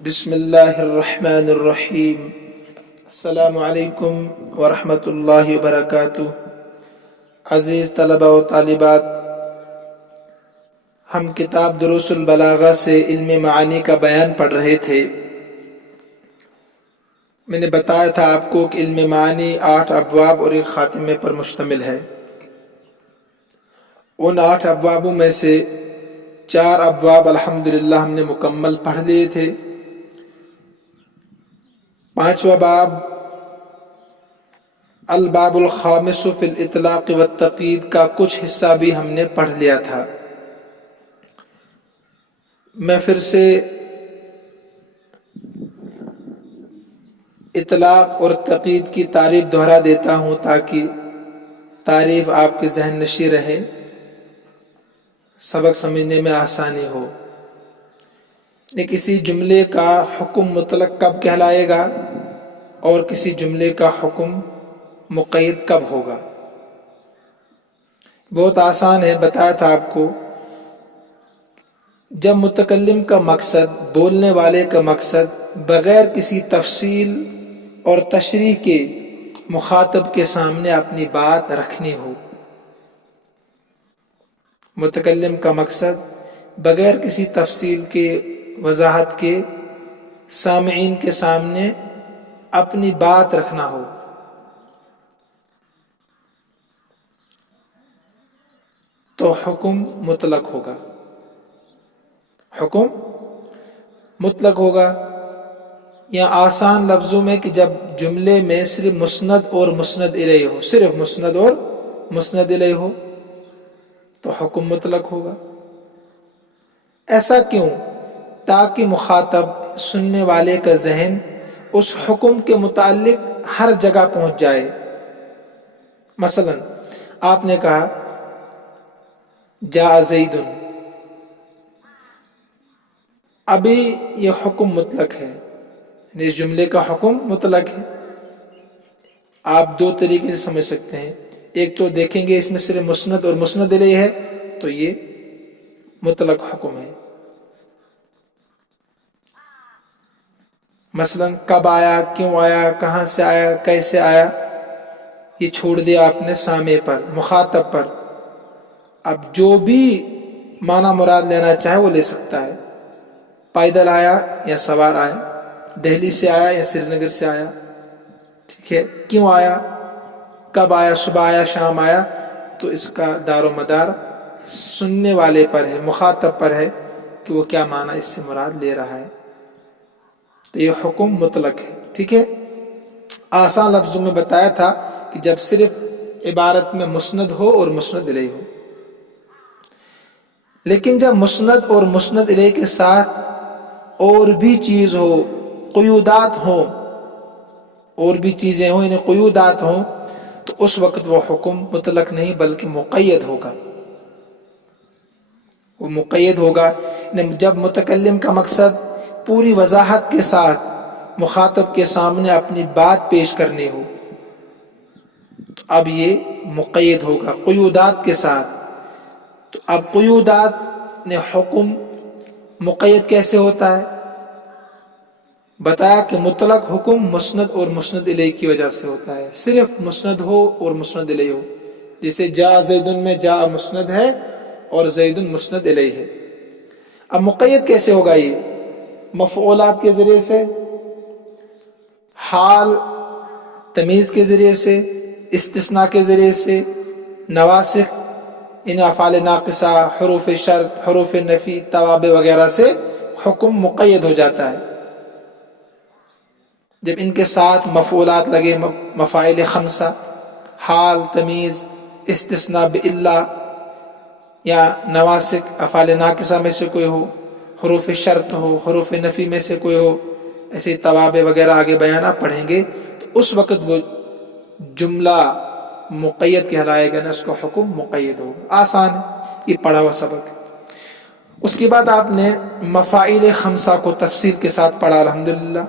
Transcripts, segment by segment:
بسم اللہ الرحمن الرحیم۔ السلام علیکم ورحمۃ اللہ وبرکاتہ۔ عزیز طلبہ و طالبات، ہم کتاب دروس البلاغہ سے علم معانی کا بیان پڑھ رہے تھے۔ میں نے بتایا تھا آپ کو کہ علم معانی 8 ابواب اور ایک خاتمے پر مشتمل ہے۔ ان 8 ابوابوں میں سے 4 ابواب الحمدللہ ہم نے مکمل پڑھ لیے تھے۔ 5واں باب الباب الخامس فی الاطلاق والتقیید کا کچھ حصہ بھی ہم نے پڑھ لیا تھا۔ میں پھر سے اطلاق اور تقیید کی تعریف دہرا دیتا ہوں تاکہ تعریف آپ کے ذہن نشین رہے، سبق سمجھنے میں آسانی ہو۔ کسی جملے کا حکم مطلق کب کہلائے گا اور کسی جملے کا حکم مقید کب ہوگا؟ بہت آسان ہے، بتایا تھا آپ کو۔ جب متکلم کا مقصد، بولنے والے کا مقصد بغیر کسی تفصیل اور تشریح کے مخاطب کے سامنے اپنی بات رکھنی ہو، متکلم کا مقصد بغیر کسی تفصیل کے، وضاحت کے، سامعین کے سامنے اپنی بات رکھنا ہو، تو حکم مطلق ہوگا۔ حکم مطلق ہوگا، یا آسان لفظوں میں کہ جب جملے میں صرف مسند اور مسند الیہ ہو، صرف مسند اور مسند الیہ ہو تو حکم مطلق ہوگا۔ ایسا کیوں؟ تاکہ مخاطب، سننے والے کا ذہن اس حکم کے متعلق ہر جگہ پہنچ جائے۔ مثلا آپ نے کہا جاء زید، ابھی یہ حکم مطلق ہے، اس جملے کا حکم مطلق ہے۔ آپ 2 طریقے سے سمجھ سکتے ہیں۔ ایک تو دیکھیں گے اس میں صرف مسند اور مسند الیہ ہے تو یہ مطلق حکم ہے۔ مثلا کب آیا، کیوں آیا، کہاں سے آیا، کیسے آیا، یہ چھوڑ دیا آپ نے سامع پر، مخاطب پر۔ اب جو بھی معنی مراد لینا چاہے وہ لے سکتا ہے۔ پیدل آیا یا سوار آیا، دہلی سے آیا یا سری نگر سے آیا، ٹھیک ہے۔ کیوں آیا، کب آیا، صبح آیا، شام آیا، تو اس کا دار و مدار سننے والے پر ہے، مخاطب پر ہے کہ وہ کیا معنی اس سے مراد لے رہا ہے۔ تو یہ حکم مطلق ہے، ٹھیک ہے۔ آسان لفظوں میں بتایا تھا کہ جب صرف عبارت میں مسند ہو اور مسند الیہ ہو، لیکن جب مسند اور مسند الیہ کے ساتھ اور بھی چیز ہو، قیودات ہوں، اور بھی چیزیں ہوں، انہیں قیودات ہوں، تو اس وقت وہ حکم مطلق نہیں بلکہ مقید ہوگا۔ وہ مقید ہوگا جب متکلم کا مقصد پوری وضاحت کے ساتھ مخاطب کے سامنے اپنی بات پیش کرنی ہو، تو اب یہ مقید ہوگا قیودات کے ساتھ۔ تو اب قیودات نے حکم مقید کیسے ہوتا ہے؟ بتایا کہ مطلق حکم مسند اور مسند الیہ کی وجہ سے ہوتا ہے، صرف مسند ہو اور مسند الیہ ہو۔ جیسے جاء زید میں جاء مسند ہے اور زید مسند الیہ ہے۔ اب مقید کیسے ہوگا؟ یہ مفعولات کے ذریعے سے، حال تمیز کے ذریعے سے، استثناء کے ذریعے سے، نواسخ ان افعال ناقصہ، حروف شرط، حروف نفی، توابع وغیرہ سے حکم مقید ہو جاتا ہے۔ جب ان کے ساتھ مفعولات لگے، مفاعل 5، حال، تمیز، استثناء بإلا یا نواسخ افعال ناقصہ میں سے کوئی ہو، حروف شرط ہو، حروف نفی میں سے کوئی ہو، ایسے توابع وغیرہ آگے بیان آپ پڑھیں گے، تو اس وقت وہ جملہ مقید کہلائے گا، نا اس کا حکم مقید ہوگا۔ آسان ہے، یہ پڑھا ہوا سبق۔ اس کے بعد آپ نے مفاعل 5 کو تفصیل کے ساتھ پڑھا الحمدللہ،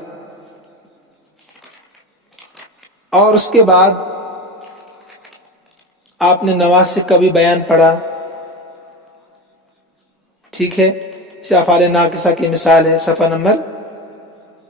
اور اس کے بعد آپ نے نواسخ کا بھی بیان پڑھا، ٹھیک ہے۔ اسے افعال ناقصہ کی مثال ہے صفحہ نمبر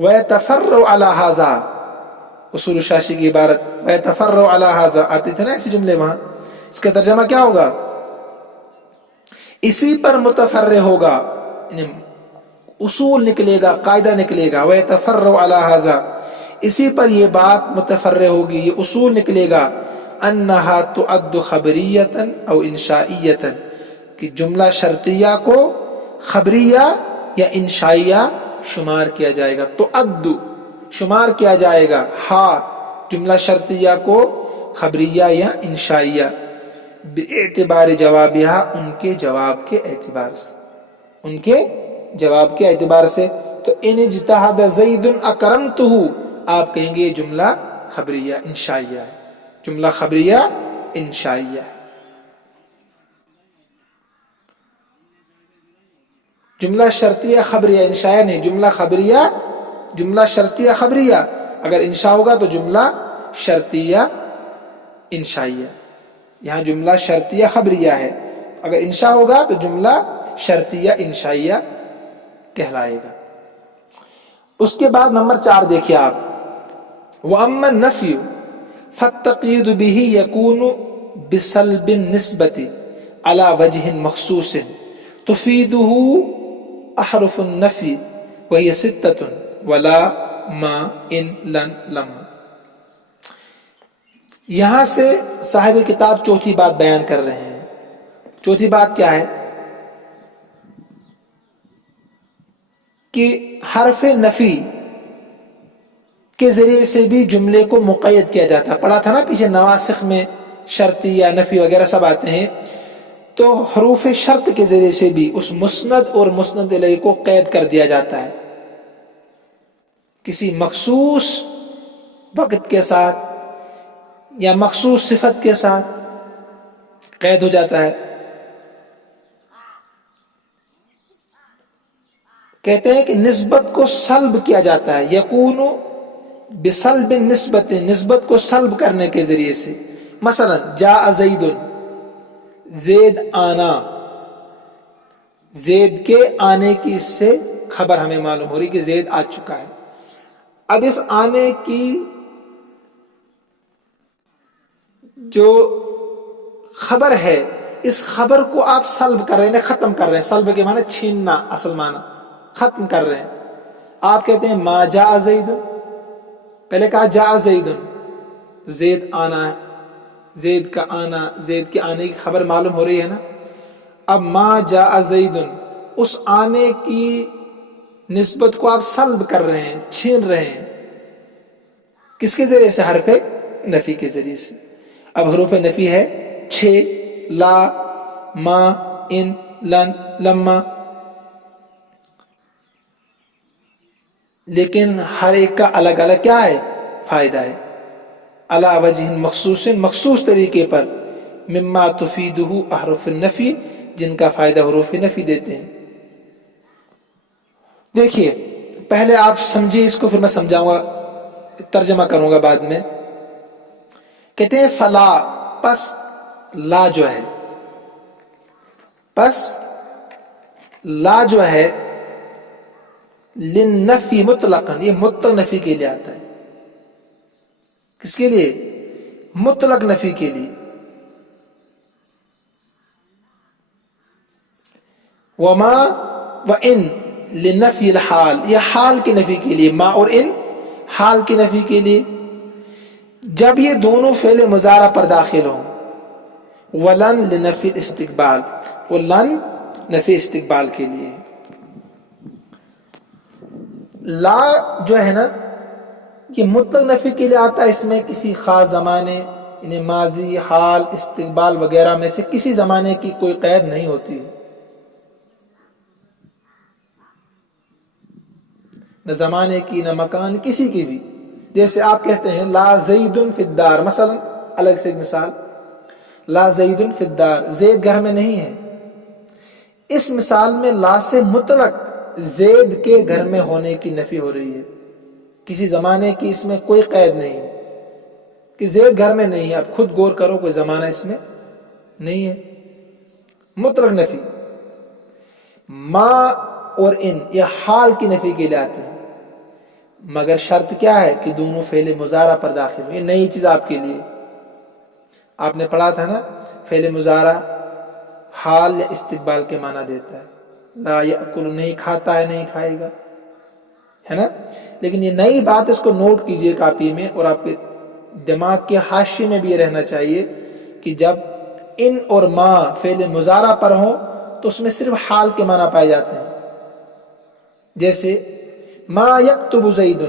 وَيَتَفَرَّعُ عَلَى هَذَا، اصول شاشی کی عبارت وَيَتَفَرَّعُ عَلَى هَذَا آتے تھے نا ایسے جملے وہاں، اس کا ترجمہ کیا ہوگا؟ اسی پر متفرع ہوگا، یعنی اصول نکلے گا، قاعدہ نکلے گا، وَيَتَفَرَّعُ عَلَى هَذَا، اسی پر یہ بات متفرع ہوگی، یہ اصول نکلے گا، أَنَّهَا تُعَدُّ خَبْرِيَّةً أَوْ إِنشَائِيَّةً، کہ جملہ شرطیہ کو خبریہ یا انشائیہ شمار کیا جائے گا، تُعَدُّ شمار کیا جائے گا، ہا جملہ شرطیہ کو خبریہ یا انشائیہ، باعتبار جوابہا ان کے جواب کے اعتبار سے، ان کے جواب کے اعتبار سے۔ تو ان اجتہد زید اکرمتہ، آپ کہیں گے یہ جملہ خبریہ انشائیہ ہے، جملہ خبریہ انشائیہ ہے۔ جملہ شرطیہ خبریہ انشائیہ نہیں، جملہ خبریہ، جملہ شرطیہ خبریہ، اگر انشاء ہوگا تو جملہ شرطیہ انشائیہ، یہاں جملہ شرطیہ خبریہ ہے، اگر انشاء ہوگا تو جملہ شرطیہ انشائیہ کہلائے گا۔ اس کے بعد نمبر 4 دیکھیے آپ، وَأَمَّا النَّفْيُ فَالتَّقْيِيدُ بِهِ يَكُونُ بِسَلْبِ النِّسْبَةِ عَلَى وَجْهٍ مَخْصُوصٍ تُفِيدُهُ أَحْرُفُ النَّفْيِ وَهِيَ 6 وَلَا مَا إِن لَن لَمَّا۔ یہاں سے صاحب کتاب چوتھی بات بیان کر رہے ہیں۔ چوتھی بات کیا ہے؟ کہ حرف نفی کے ذریعے سے بھی جملے کو مقید کیا جاتا ہے، پڑھا تھا نا پیچھے نواسخ میں شرطی یا نفی وغیرہ سب آتے ہیں، تو حروف شرط کے ذریعے سے بھی اس مسند اور مسند الیہ کو قید کر دیا جاتا ہے، کسی مخصوص وقت کے ساتھ یا مخصوص صفت کے ساتھ قید ہو جاتا ہے۔ کہتے ہیں کہ نسبت کو سلب کیا جاتا ہے، یکون بسلب نسبت، نسبت کو سلب کرنے کے ذریعے سے، مثلا جاء زید، زید آنا، زید کے آنے کی اس سے خبر ہمیں معلوم ہو رہی کہ زید آ چکا ہے۔ اب اس آنے کی جو خبر ہے، اس خبر کو آپ سلب کر رہے ہیں، ختم کر رہے ہیں، سلب کے معنی چھیننا، اصل معنی ختم کر رہے ہیں۔ آپ کہتے ہیں ما جاء زید، پہلے کہا جاء زید، زید آنا ہے، زید کا آنا، زید کے آنے کی خبر معلوم ہو رہی ہے نا۔ اب ما جاء زید، اس آنے کی نسبت کو آپ سلب کر رہے ہیں، چھین رہے ہیں، کس کے ذریعے سے؟ حرف نفی کے ذریعے سے۔ اب حروف نفی ہے 6، لا، ما، ان، لن، لما، لیکن ہر ایک کا الگ الگ کیا ہے؟ فائدہ ہے۔ علی وجہ مخصوص، مخصوص طریقے پر، مما تفیدہ احرف النفی، جن کا فائدہ حروف نفی دیتے ہیں۔ دیکھیے پہلے آپ سمجھیں اس کو، پھر میں سمجھاؤں گا، ترجمہ کروں گا بعد میں۔ کہتے ہیں فلا، پس لا جو ہے، پس لا جو ہے للنفی مطلقاً، یہ مطلق نفی کے لیے آتا ہے۔ کس کے لیے؟ مطلق نفی کے لیے۔ وما وان لنفی الحال، یہ حال کی نفی کے لیے، ما اور ان حال کی نفی کے لیے، جب یہ دونوں فعل مضارع پر داخل ہوں۔ ولن لنفی الاستقبال، ولن نفی استقبال کے لیے۔ لا جو ہے نا یہ مطلق نفی کے لیے آتا ہے، اس میں کسی خاص زمانے، یعنی ماضی، حال، استقبال وغیرہ میں سے کسی زمانے کی کوئی قید نہیں ہوتی، نہ زمانے کی نہ مکان، کسی کی بھی۔ جیسے آپ کہتے ہیں لا زید فی الدار، مثلا الگ سے ایک مثال، لا زید فی الدار، زید گھر میں نہیں ہے۔ اس مثال میں لا سے مطلق زید کے گھر میں ہونے کی نفی ہو رہی ہے، کسی زمانے کی اس میں کوئی قید نہیں ہے کہ زید گھر میں نہیں ہے۔ اب خود غور کرو، کوئی زمانہ اس میں نہیں ہے، مطلق نفی۔ ما اور ان یہ حال کی نفی کے لیے آتے ہیں۔ مگر شرط کیا ہے کہ دونوں فعل مضارع پر داخل ہو. یہ نئی چیز آپ کے لیے. آپ نے پڑھا تھا نا فعل مضارع حال یا استقبال کے معنی دیتا ہے. لا یأکل نہیں کھاتا ہے, نہیں کھائے گا, ہے نا. لیکن یہ نئی بات, اس کو نوٹ کیجئے کاپی میں, اور آپ کے دماغ کے حاشیے میں بھی یہ رہنا چاہیے کہ جب ان اور ما فعل مضارع پر ہوں تو اس میں صرف حال کے معنی پائے جاتے ہیں. جیسے ما یکتب زید,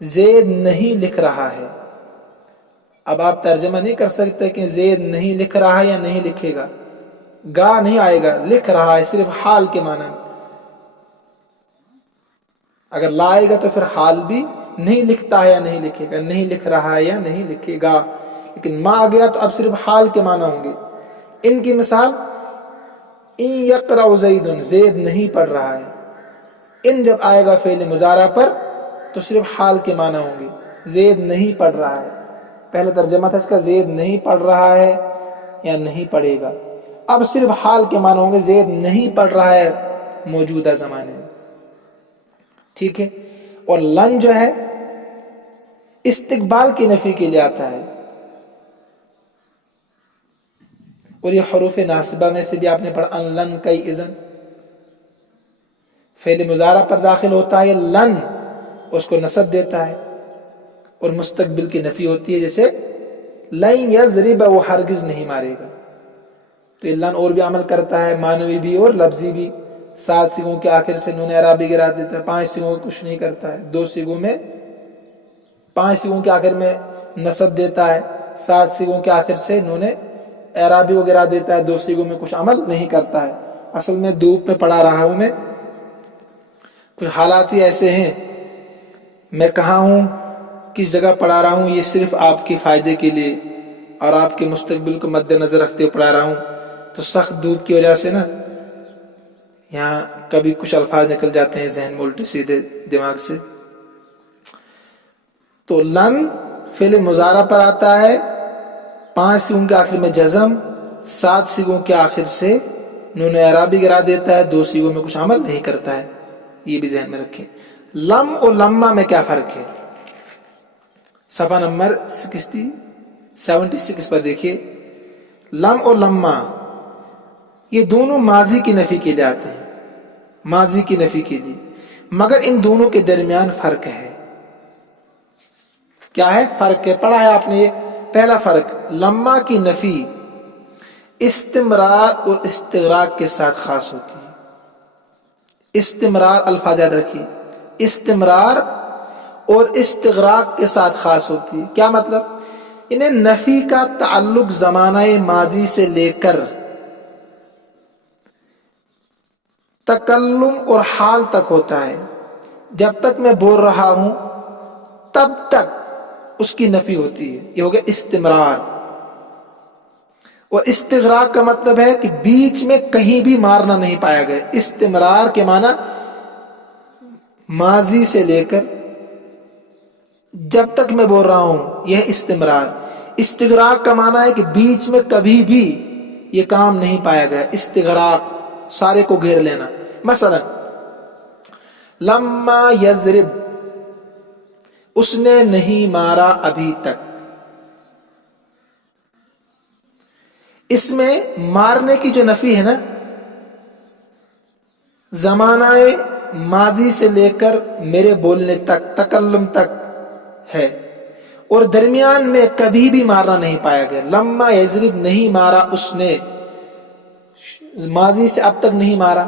زید نہیں لکھ رہا ہے. اب آپ ترجمہ نہیں کر سکتے کہ زید نہیں لکھ رہا ہے یا نہیں لکھے گا, گا نہیں آئے گا, لکھ رہا ہے صرف حال کے معنی. اگر لائے گا تو پھر حال بھی نہیں لکھتا ہے یا نہیں لکھے گا, نہیں لکھ رہا ہے یا نہیں لکھے گا. لیکن ما آ گیا تو اب صرف حال کے معنی ہوں گے. ان کی مثال ان یقرأ زید, زید نہیں پڑھ رہا ہے. ان جب آئے گا فعل مضارع پر تو صرف حال کے معنی ہوں گے, زید نہیں پڑھ رہا ہے. پہلے ترجمہ تھا اس کا زید نہیں پڑھ رہا ہے یا نہیں پڑھے گا, اب صرف حال کے معنی ہوں گے, زید نہیں پڑھ رہا ہے موجودہ زمانے میں. ٹھیک ہے. اور لن جو ہے استقبال کی نفی کے لیے آتا ہے, اور یہ حروف ناصبہ میں سے بھی آپ نے پڑھا ان لن کئی اذن, فعل مضارع پر داخل ہوتا ہے لن, اس کو نصب دیتا ہے, اور مستقبل کی نفی ہوتی ہے جیسے لن یضرب, وہ ہرگز نہیں مارے گا. تو یہ لن اور بھی عمل کرتا ہے, معنوی بھی اور لفظی بھی. 7 سیغوں کے آخر سے نون اعرابی گرا دیتا ہے, 5 سیغوں میں کچھ نہیں کرتا ہے. 2 سیغوں میں 5 سیغوں کے آخر میں نصب دیتا ہے, 7 سیغوں کے آخر سے نون اعرابی کو گرا دیتا ہے, 2 سیغوں میں کچھ عمل نہیں کرتا ہے. اصل میں دھوپ میں پڑھا رہا ہوں, میں کچھ حالات ہی ایسے ہیں, میں کہاں ہوں, کس جگہ پڑھا رہا ہوں, یہ صرف آپ کے فائدے کے لیے اور آپ کے مستقبل کو مد نظر رکھتے ہوئے پڑھا رہا ہوں. تو سخت دھوپ کی وجہ سے نا یہاں کبھی کچھ الفاظ نکل جاتے ہیں ذہن میں الٹے سیدھے دماغ سے. تو لن فعل مضارع پر آتا ہے, 5 سیغوں کے آخر میں جزم, 7 سیغوں کے آخر سے نون اعرابی گرا دیتا ہے, 2 سیغوں میں کچھ عمل نہیں کرتا ہے. یہ بھی ذہن میں رکھیں. لم اور لما میں کیا فرق ہے, صفحہ نمبر 76 پر دیکھیے. لم اور لما یہ دونوں ماضی کی نفی کے لیے آتے ہیں, ماضی کی نفی کے لیے, مگر ان دونوں کے درمیان فرق ہے. کیا ہے فرق ہے, پڑھا ہے آپ نے. یہ پہلا فرق, لما کی نفی استمرار اور استغراق کے ساتھ خاص ہوتی ہے. استمرار الفاظ یاد رکھیے, استمرار اور استغراق کے ساتھ خاص ہوتی ہے. کیا مطلب, انہیں نفی کا تعلق زمانہ ماضی سے لے کر تکلم اور حال تک ہوتا ہے. جب تک میں بول رہا ہوں تب تک اس کی نفی ہوتی ہے, یہ ہو گیا استمرار. اور استغراق کا مطلب ہے کہ بیچ میں کہیں بھی مارنا نہیں پایا گیا. استمرار کے معنی ماضی سے لے کر جب تک میں بول رہا ہوں, یہ استمرار. استغراق کا معنی ہے کہ بیچ میں کبھی بھی یہ کام نہیں پایا گیا. استغراق سارے کو گھیر لینا. مثلا لما یضرب, اس نے نہیں مارا ابھی تک. اس میں مارنے کی جو نفی ہے نا, زمانہ ماضی سے لے کر میرے بولنے تک, تکلم تک ہے, اور درمیان میں کبھی بھی مارنا نہیں پایا گیا. لما یضرب نہیں مارا اس نے, ماضی سے اب تک نہیں مارا.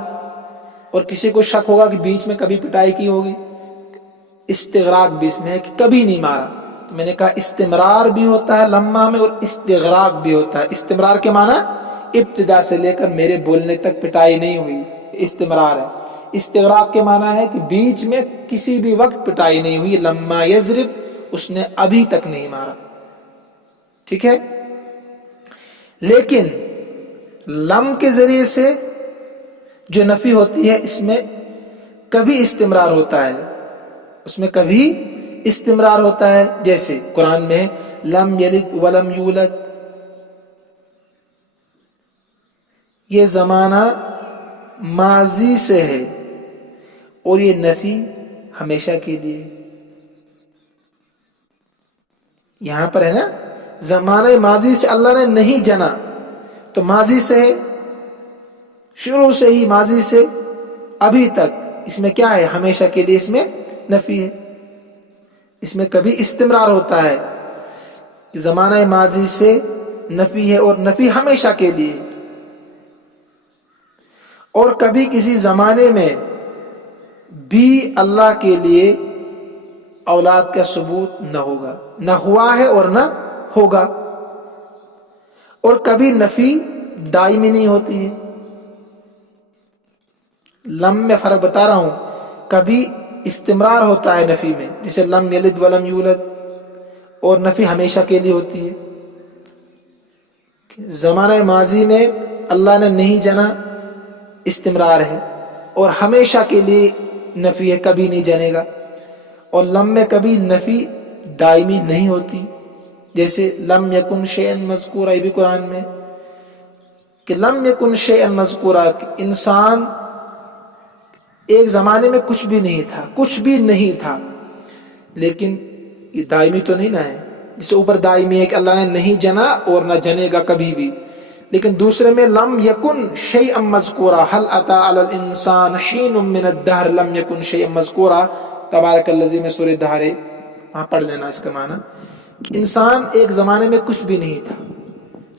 اور کسی کو شک ہوگا کہ بیچ میں کبھی پٹائی کی ہوگی, استغراق بھی اس میں ہے کہ کبھی نہیں مارا. تو میں نے کہا استمرار بھی ہوتا ہے لما میں, اور استغراق بھی ہوتا ہے. استمرار کے معنی ابتدا سے لے کر میرے بولنے تک پٹائی نہیں ہوئی, استمرار ہے. استغراق کے معنی ہے کہ بیچ میں کسی بھی وقت پٹائی نہیں ہوئی. لما یضرب, اس نے ابھی تک نہیں مارا. ٹھیک ہے. لیکن لم کے ذریعے سے جو نفی ہوتی ہے اس میں کبھی استمرار ہوتا ہے, اس میں کبھی استمرار ہوتا ہے. جیسے قرآن میں لم یلد ولم یولد, یہ زمانہ ماضی سے ہے, اور یہ نفی ہمیشہ کے لیے. یہاں پر ہے نا زمانہ ماضی سے اللہ نے نہیں جنا، تو ماضی سے شروع سے ہی، ماضی سے ابھی تک، اس میں کیا ہے؟ ہمیشہ کے لیے اس میں نفی ہے. اس میں کبھی استمرار ہوتا ہے، زمانہ ماضی سے نفی ہے اور نفی ہمیشہ کے لیے. اور کبھی کسی زمانے میں بھی اللہ کے لیے اولاد کا ثبوت نہ ہوگا، نہ ہوا ہے اور نہ ہوگا. اور کبھی نفی دائمی نہیں ہوتی ہے. لم میں فرق بتا رہا ہوں، کبھی استمرار ہوتا ہے نفی میں، جسے لم یلد ولم یولد، اور نفی ہمیشہ کے لیے ہوتی ہے. زمانہ ماضی میں اللہ نے نہیں جنا، استمرار ہے، اور ہمیشہ کے لیے نفی ہے، کبھی نہیں جنے گا. اور لم میں کبھی نفی دائمی نہیں ہوتی، جیسے لم یکن شیئا مذکورا، یہ بھی قرآن میں کہ لم یکن شیئا مذکورا، انسان ایک زمانے میں کچھ بھی نہیں تھا، کچھ بھی نہیں تھا. لیکن یہ دائمی تو نہیں نہ ہے، جسے اوپر دائمی ہے کہ اللہ نے نہیں جنا اور نہ جنے گا کبھی بھی. لیکن دوسرے میں لم یکن شیئا مذکورا، هل اتى على الانسان حین من الدہر لم یکن شیئا مذکورا، تبارک الذی میں سورہ دہر ہے، وہاں پڑھ لینا اس کا معنی کہ انسان ایک زمانے میں کچھ بھی نہیں تھا،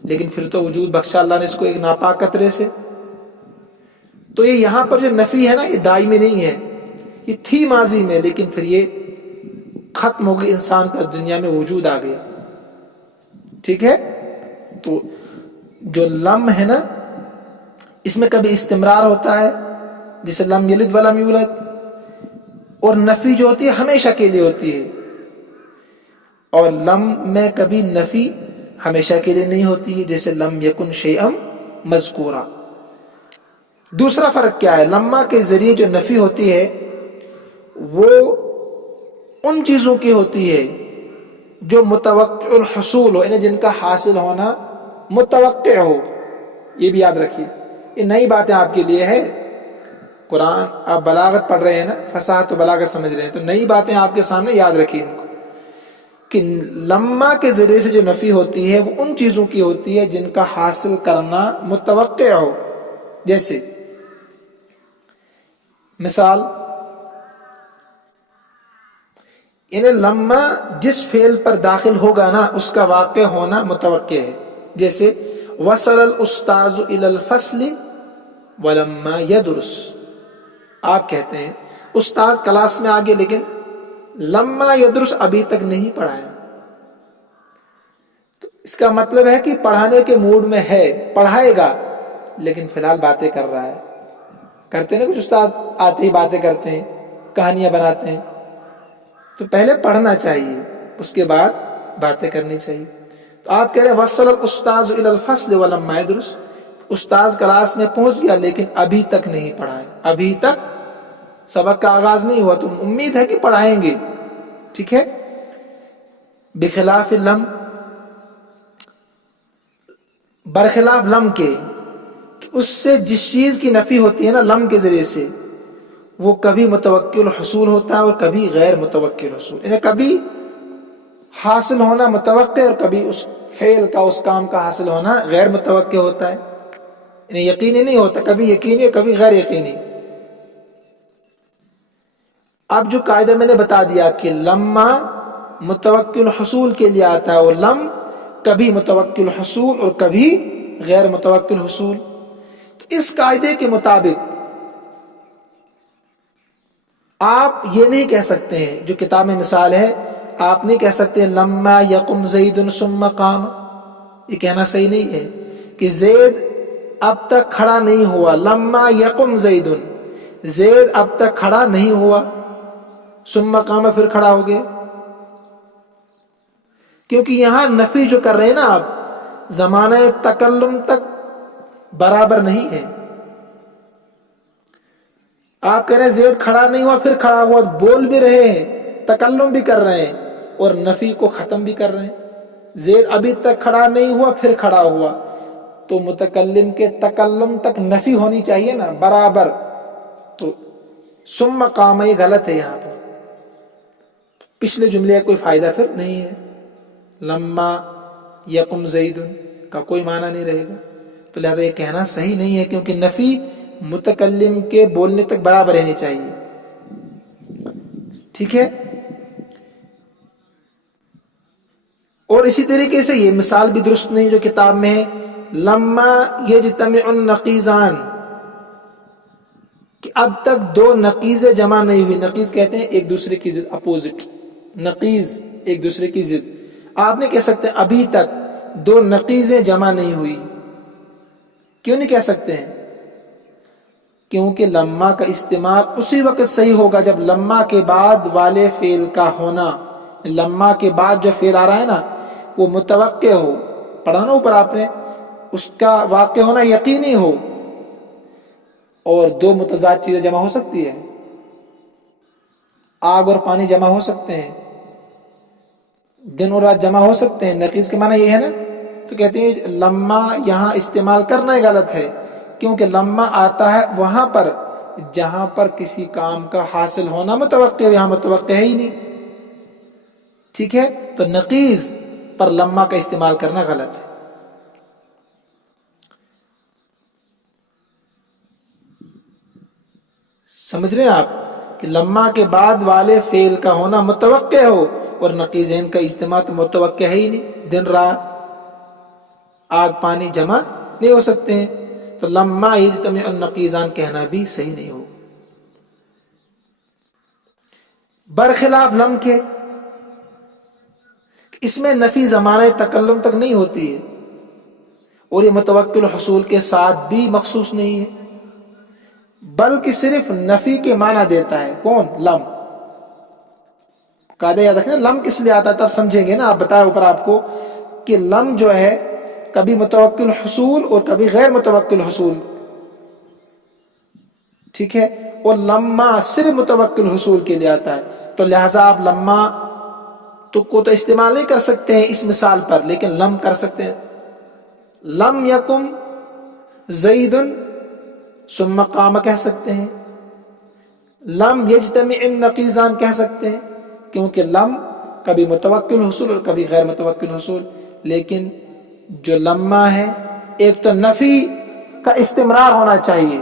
لیکن پھر تو وجود بخشا اللہ نے اس کو ایک ناپاک قطرے سے. تو یہ یہاں پر جو نفی ہے نا، یہ دائمی نہیں ہے، یہ تھی ماضی میں، لیکن پھر یہ ختم ہو گئی، انسان کا دنیا میں وجود آ گیا. ٹھیک ہے؟ تو جو لم ہے نا، اس میں کبھی استمرار ہوتا ہے، جسے لم یلد ولم یولد. اور نفی جو ہوتی ہے ہمیشہ کے لیے ہوتی ہے، اور لم میں کبھی نفی ہمیشہ کے لیے نہیں ہوتی ہے، جیسے لم یکن شیئا مذکورا. دوسرا فرق کیا ہے؟ لما کے ذریعے جو نفی ہوتی ہے وہ ان چیزوں کی ہوتی ہے جو متوقع الحصول ہو، یعنی جن کا حاصل ہونا متوقع ہو. یہ بھی یاد رکھیے، یہ نئی باتیں آپ کے لیے ہے. قرآن آپ بلاغت پڑھ رہے ہیں نا، فصاحت و بلاغت سمجھ رہے ہیں، تو نئی باتیں آپ کے سامنے یاد رکھیے ان کو، کہ لما کے ذریعے سے جو نفی ہوتی ہے وہ ان چیزوں کی ہوتی ہے جن کا حاصل کرنا متوقع ہو. جیسے مثال، یعنی لما جس فعل پر داخل ہوگا نا، اس کا واقع ہونا متوقع ہے. جیسے وصل الاستاذ الى الفصل ولما يدرس، آپ کہتے ہیں استاذ کلاس میں آگے، لیکن لما يدرس ابھی تک نہیں پڑھایا. تو اس کا مطلب ہے کہ پڑھانے کے موڈ میں ہے، پڑھائے گا، لیکن فی الحال باتیں کر رہا ہے. کرتے ہیں نا کچھ استاد، آتے ہی باتیں کرتے ہیں، کہانیاں بناتے ہیں. تو پہلے پڑھنا چاہیے، اس کے بعد باتیں کرنی چاہیے. تو آپ کہہ رہے ہیں وصل الاستاذ الى الفصل ولما يدرس، استاذ کلاس میں پہنچ گیا لیکن ابھی تک نہیں پڑھائے، ابھی تک سبق کا آغاز نہیں ہوا، تو امید ہے کہ پڑھائیں گے. ٹھیک ہے؟ بخلاف لم، برخلاف لم کے، اس سے جس چیز کی نفی ہوتی ہے نا لم کے ذریعے سے، وہ کبھی متوقع الحصول ہوتا ہے اور کبھی غیر متوقع الحصول، یعنی کبھی حاصل ہونا متوقع اور کبھی اس فعل کا، اس کام کا حاصل ہونا غیر متوقع ہوتا ہے، یعنی یقینی نہیں ہوتا، کبھی یقینی کبھی غیر یقینی. اب جو قاعدہ میں نے بتا دیا کہ لما متوقع الحصول کے لیے آتا ہے، اور لم کبھی متوقع الحصول اور کبھی غیر متوقع الحصول. تو اس قاعدے کے مطابق آپ یہ نہیں کہہ سکتے ہیں، جو کتاب میں مثال ہے، آپ نہیں کہہ سکتے لما یقم زید ثم قام. یہ کہنا صحیح نہیں ہے کہ زید اب تک کھڑا نہیں ہوا، لما یقم زید، زید اب تک کھڑا نہیں ہوا، ثم قام پھر کھڑا ہو گیا. کیونکہ یہاں نفی جو کر رہے ہیں نا آپ، زمانہ تکلم تک برابر نہیں ہے. آپ کہہ رہے ہیں زید کھڑا نہیں ہوا پھر کھڑا ہوا، بول بھی رہے ہیں، تکلم بھی کر رہے ہیں اور نفی کو ختم بھی کر رہے ہیں. زید ابھی تک کھڑا نہیں ہوا پھر کھڑا ہوا، تو متکلم کے تکلم تک نفی ہونی چاہیے نا برابر. تو ثم قام یہ غلط ہے یہاں پر، پچھلے جملے کا کوئی فائدہ پھر نہیں ہے. لما یقم زید کا کوئی معنی نہیں رہے گا. تو لہٰذا یہ کہنا صحیح نہیں ہے، کیونکہ نفی متکلم کے بولنے تک برابر رہنی چاہیے. ٹھیک ہے. اور اسی طریقے سے یہ مثال بھی درست نہیں جو کتاب میں ہے، لما یجتمع النقیزان، کہ اب تک دو نقیزیں جمع نہیں ہوئی. نقیز کہتے ہیں ایک دوسرے کی ضد، اپوزٹ. نقیز ایک دوسرے کی ضد. آپ نہیں کہہ سکتے ابھی تک دو نقیزیں جمع نہیں ہوئی. کیوں نہیں کہہ سکتے ہیں؟ کیونکہ لما کا استعمال اسی وقت صحیح ہوگا جب لما کے بعد والے فعل کا ہونا، لما کے بعد جو فعل آ رہا ہے نا وہ متوقع ہو. پڑھا نا اوپر آپ نے، اس کا واقع ہونا یقینی ہو. اور دو متضاد چیزیں جمع ہو سکتی ہے، آگ اور پانی جمع ہو سکتے ہیں، دن اور رات جمع ہو سکتے ہیں. نقیز کے معنی یہ ہے نا. تو کہتے ہیں لما یہاں استعمال کرنا ہی غلط ہے، کیونکہ لما آتا ہے وہاں پر جہاں پر کسی کام کا حاصل ہونا متوقع ہو، یہاں متوقع ہے ہی نہیں. ٹھیک ہے. تو نقیز پر لما کا استعمال کرنا غلط ہے. سمجھ رہے ہیں آپ کہ لما کے بعد والے فعل کا ہونا متوقع ہو، اور نقیزین کا اجتماع تو متوقع ہے ہی نہیں. دن رات، آگ پانی جمع نہیں ہو سکتے ہیں. تو لما یجتمع النقیزان کہنا بھی صحیح نہیں ہو. برخلاف لم کے، اس میں نفی زمانہ تکلم تک نہیں ہوتی ہے، اور یہ متوقع الحصول کے ساتھ بھی مخصوص نہیں ہے، بلکہ صرف نفی کے معنی دیتا ہے. کون؟ لم. قاعدہ یاد رکھنا، لم کس لیے آتا ہے تب سمجھیں گے نا. آپ بتایا اوپر آپ کو کہ لم جو ہے کبھی متوقع الحصول اور کبھی غیر متوقع الحصول. ٹھیک ہے. اور لما صرف متوقع الحصول کے لیے آتا ہے. تو لہذا آپ لما کو تو استعمال نہیں کر سکتے ہیں اس مثال پر، لیکن لم کر سکتے ہیں. لم یکم زید ثم قام کہہ سکتے ہیں. لم یجتمع النقیزان کہہ سکتے ہیں، کیونکہ لم کبھی متوقع الحصول اور کبھی غیر متوقع الحصول. لیکن جو لما ہے ایک تو نفی کا استمرار ہونا چاہیے،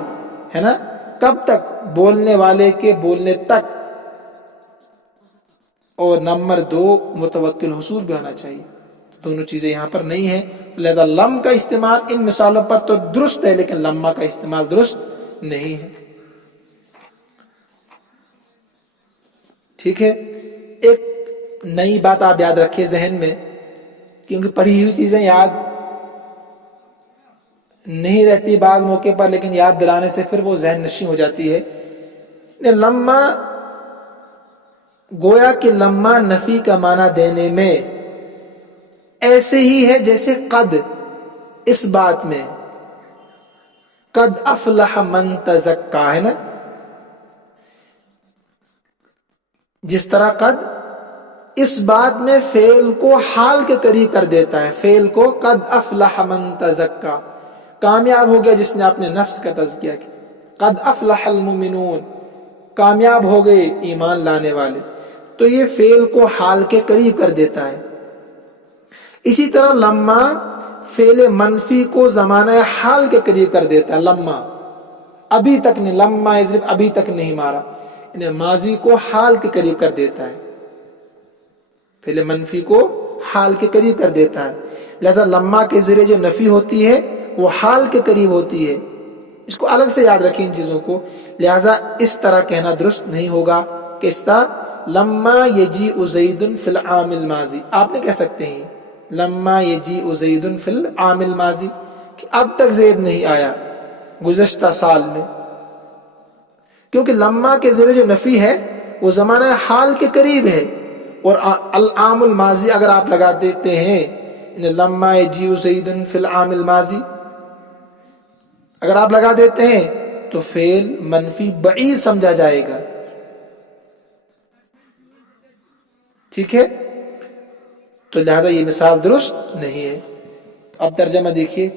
ہے نا. کب تک؟ بولنے والے کے بولنے تک. اور نمبر دو متوقع الحصول بھی ہونا چاہیے. دونوں چیزیں یہاں پر نہیں ہیں. لہذا لم کا استعمال ان مثالوں پر تو درست ہے، لیکن لما کا استعمال درست نہیں ہے. ٹھیک ہے. ایک نئی بات آپ یاد رکھیے ذہن میں، کیونکہ پڑھی ہوئی چیزیں یاد نہیں رہتی بعض موقع پر، لیکن یاد دلانے سے پھر وہ ذہن نشیں ہو جاتی ہے. لما گویا کہ لما نفی کا معنی دینے میں ایسے ہی ہے جیسے قد اس بات میں، قد افلح من تزکا ہے نا. جس طرح قد اس بات میں فعل کو حال کے قریب کر دیتا ہے. فعل کو قد افلح من تزکا، کامیاب ہو گیا جس نے اپنے نفس کا تزکیہ کیا. قد افلح المؤمنون، کامیاب ہو گئے ایمان لانے والے. تو یہ فعل کو حال کے قریب کر دیتا ہے. اسی طرح لما فعل منفی کو زمانہ حال کے قریب کر دیتا ہے. لما ابھی تک نہیں، لما یضرب ابھی تک نہیں مارا، انہیں ماضی کو حال کے قریب کر دیتا ہے. فعل منفی کو حال کے قریب کر دیتا ہے. لہذا لما کے ذریعے جو نفی ہوتی ہے وہ حال کے قریب ہوتی ہے. اس کو الگ سے یاد رکھیں ان چیزوں کو. لہذا اس طرح کہنا درست نہیں ہوگا کہ اس طرح لما یجیء زید فی العام الماضی. آپ نہیں کہہ سکتے ہیں لما یجیء زید فی العام الماضی، کہ اب تک زید نہیں آیا گزشتہ سال میں، کیونکہ لما کے ذریعے جو نفی ہے وہ زمانہ حال کے قریب ہے. اور العام الماضی اگر آپ لگا دیتے ہیں لما یجیء زید فی العام الماضی اگر آپ لگا دیتے ہیں تو فعل منفی بعید سمجھا جائے گا. ٹھیک ہے. تو لہذا یہ مثال درست نہیں ہے. اب ترجمہ دیکھیے.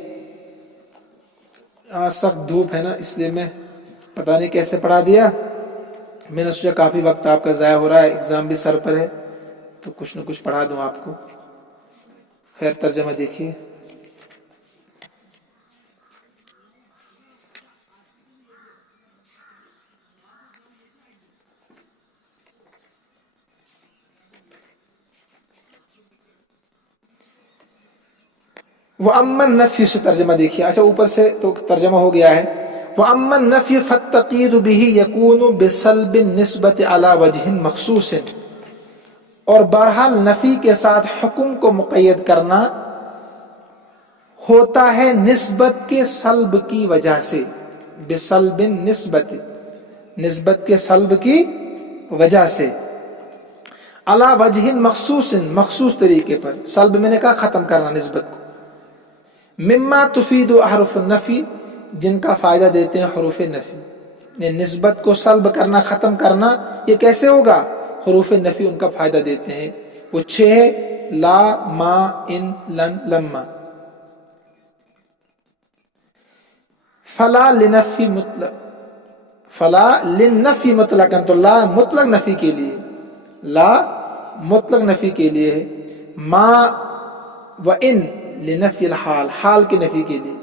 سخت دھوپ ہے نا، اس لیے میں پتہ نہیں کیسے پڑھا دیا. میں نے سوچا کافی وقت آپ کا ضائع ہو رہا ہے، ایگزام بھی سر پر ہے، تو کچھ نہ کچھ پڑھا دوں آپ کو. خیر ترجمہ دیکھیے. وَأَمَّا النَّفْيُ سے ترجمہ دیکھیے. اچھا اوپر سے تو ترجمہ ہو گیا ہے. وَأَمَّا النَّفْيُ فَالتَّقْيِيدُ بِهِ يَكُونُ بِسَلْبِ النِّسْبَةِ عَلَى وَجْهٍ مَخْصُوصٍ. اور بہرحال نفی کے ساتھ حکم کو مقید کرنا ہوتا ہے نسبت کے سلب کی وجہ سے. بسلب النسبت، نسبت کے سلب کی وجہ سے. علی وجہ مخصوص، مخصوص طریقے پر. سلب میں نے کہا ختم کرنا نسبت کو. مما تفید حروف النفی، جن کا فائدہ دیتے ہیں حروف نفی. نسبت کو سلب کرنا، ختم کرنا، یہ کیسے ہوگا؟ حروف نفی ان کا فائدہ دیتے ہیں. وہ 6 ہے: لا، ما، ان، لن، لما. فلا لنفی مطلق، فلا لنفی مطلق، تو لا مطلق نفی کے لیے، لا مطلق نفی کے لیے ہے. ما و ان لنفی الحال، حال کی نفی کے لیے.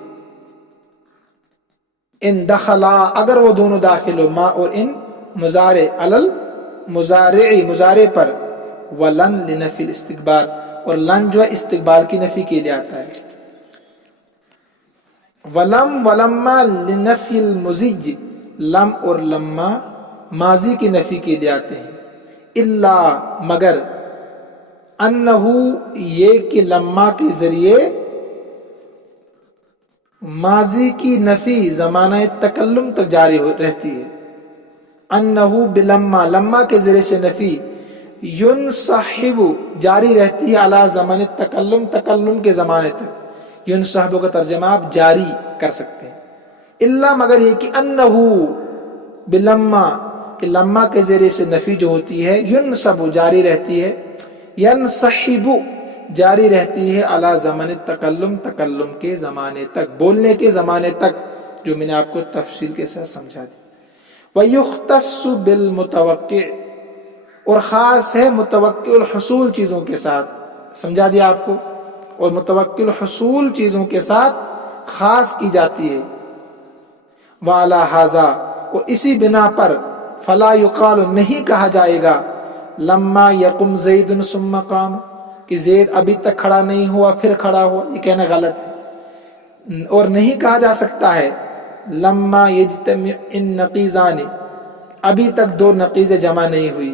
ان دخلا، اگر وہ دونوں داخل ہو، ما اور ان مضارع علل مضارع، مضارع پر. ولن لنفی الاستقبال، اور لن جو ہے استقبال کی نفی کے لیے آتا ہے. ولم ولما لنفی المزج، لم اور لما ماضی کی نفی کے لیے آتے ہیں. الا، مگر، انہو، یہ کہ لما کے ذریعے ماضی کی نفی زمانہ تکلم تک جاری رہتی ہے. انہو بلما، لما کے ذریعے سے نفی ینصحب جاری رہتی ہے علی زمن تکلم، تکلم کے زمانے تک. ینصحب کا ترجمہ آپ جاری کر سکتے ہیں. الا، مگر یہ کہ انہو بلما، کہ لما کے ذریعے سے نفی جو ہوتی ہے ینصب جاری رہتی ہے، ینصحب جاری رہتی ہے علی زمن تکلم، تکلم کے زمانے تک، بولنے کے زمانے تک، جو میں نے آپ کو تفصیل کے ساتھ سمجھا دی. وَيُخْتَصُّ بِالْمُتَوَقِّعِ، اور خاص ہے متوقع الحصول چیزوں کے ساتھ. سمجھا دیا آپ کو. اور متوقع الحصول چیزوں کے ساتھ خاص کی جاتی ہے. وَعَلَى هَذَا، اور اسی بنا پر فَلَا يُقَالُ، نہیں کہا جائے گا لَمَّا يَقُمْ زَيْدٌ ثُمَّ قَامَ، کہ زید ابھی تک کھڑا نہیں ہوا پھر کھڑا ہوا. یہ کہنا غلط ہے. اور نہیں کہا جا سکتا ہے لَمَّا يَجْتَمِعْ النَّقِيضَانِ، ابھی تک دو نقیضیں جمع نہیں ہوئی.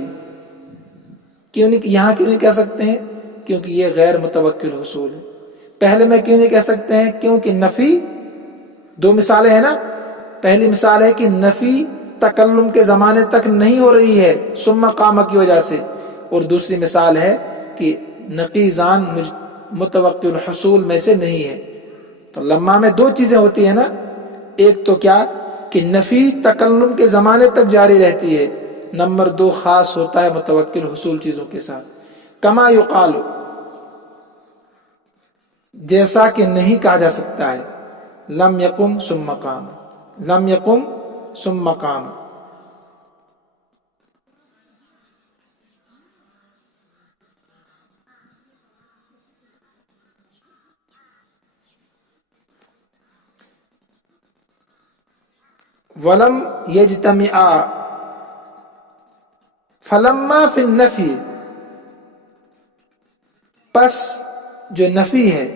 کیوں نہیں، یہاں کیوں نہیں کہہ سکتے ہیں؟ کیونکہ یہ غیر متوقع الحصول ہے. پہلے میں کیوں نہیں کہہ سکتے ہیں؟ کیونکہ نفی دو مثالیں ہیں نا. پہلی مثال ہے کہ نفی تکلم کے زمانے تک نہیں ہو رہی ہے ثم قام کی وجہ سے. اور دوسری مثال ہے کہ نقیضان متوقع الحصول میں سے نہیں ہے. تو لما میں دو چیزیں ہوتی ہیں نا. ایک تو کیا کہ نفی تکلم کے زمانے تک جاری رہتی ہے. نمبر 2 خاص ہوتا ہے متوقع الحصول چیزوں کے ساتھ. کما یقال، جیسا کہ نہیں کہا جا سکتا ہے لم یقم ثم قام، لم یقم ثم قام. ولم یجتمعا، فلما فی النفی، پس جو نفی ہے،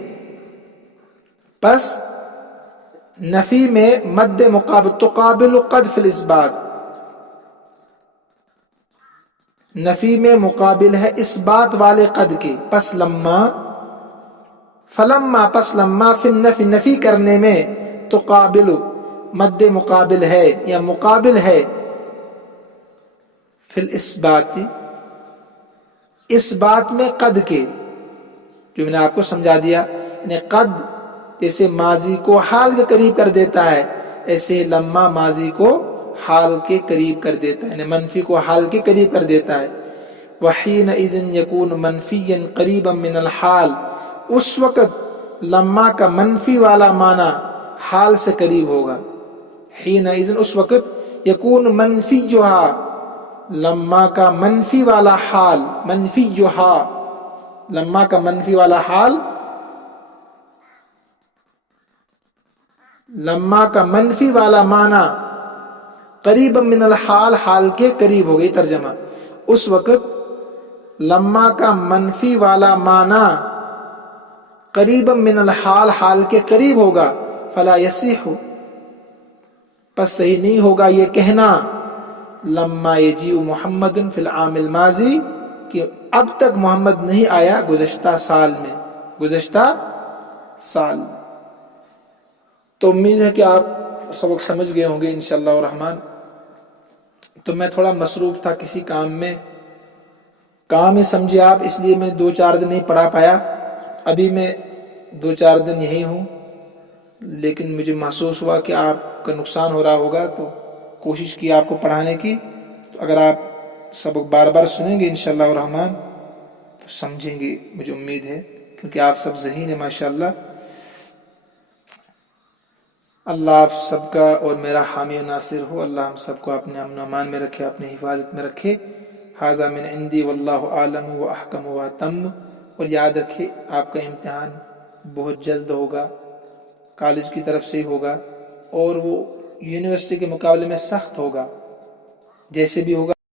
پس نفی میں مد مقابل، تقابل قد فی الاثبات، نفی میں مقابل ہے اس بات والے قد کے. پس لما، فلما، پس لما فی النفی، نفی کرنے میں، تقابل مد مقابل ہے یا مقابل ہے، فی الاثبات، اس بات میں قد کے، جو میں نے آپ کو سمجھا دیا. یعنی قد جیسے ماضی کو حال کے قریب کر دیتا ہے، ایسے لما ماضی کو حال کے قریب کر دیتا ہے، یعنی منفی کو حال کے قریب کر دیتا ہے. وَحِينَئِذٍ يَكُونُ مَنْفِيًّا قَرِيبًا مِنَ الْحَالِ، اس وقت لما کا منفی والا معنی حال سے قریب ہوگا. حِينَئِذٍ، اس وقت، يَكُونُ مَنْفِيُّهَا، لما کا منفی والا حال، منفی جو ہا، لما کا منفی والا حال، لما کا منفی والا معنی قریب من الحال، حال کے قریب ہو گئی ترجمہ. اس وقت لما کا منفی والا معنی قریب من الحال، حال کے قریب ہوگا. فلا یصح، پس صحیح نہیں ہوگا یہ کہنا لما یجیء محمد فی العام الماضی، کہ اب تک محمد نہیں آیا گزشتہ سال میں، گزشتہ سال. تو امید ہے کہ آپ سبق سمجھ گئے ہوں گے انشاءاللہ الرحمن. تو میں تھوڑا مصروف تھا کسی کام میں، کام ہی سمجھے آپ، اس لیے میں 2-4 دن نہیں پڑھا پایا. ابھی میں 2-4 دن یہی ہوں، لیکن مجھے محسوس ہوا کہ آپ کا نقصان ہو رہا ہوگا، تو کوشش کی آپ کو پڑھانے کی. تو اگر آپ سبق بار بار سنیں گے انشاءاللہ الرحمن تو سمجھیں گے، مجھے امید ہے، کیونکہ آپ سب ذہین ہیں ماشاءاللہ. اللہ آپ سب کا اور میرا حامی و ناصر ہو. اللہ ہم سب کو اپنے امن و امان میں رکھے، اپنی حفاظت میں رکھے. ھذا من عندی واللہ اعلم واحکم واتم. اور یاد رکھے آپ کا امتحان بہت جلد ہوگا، کالج کی طرف سے ہوگا، اور وہ یونیورسٹی کے مقابلے میں سخت ہوگا. جیسے بھی ہوگا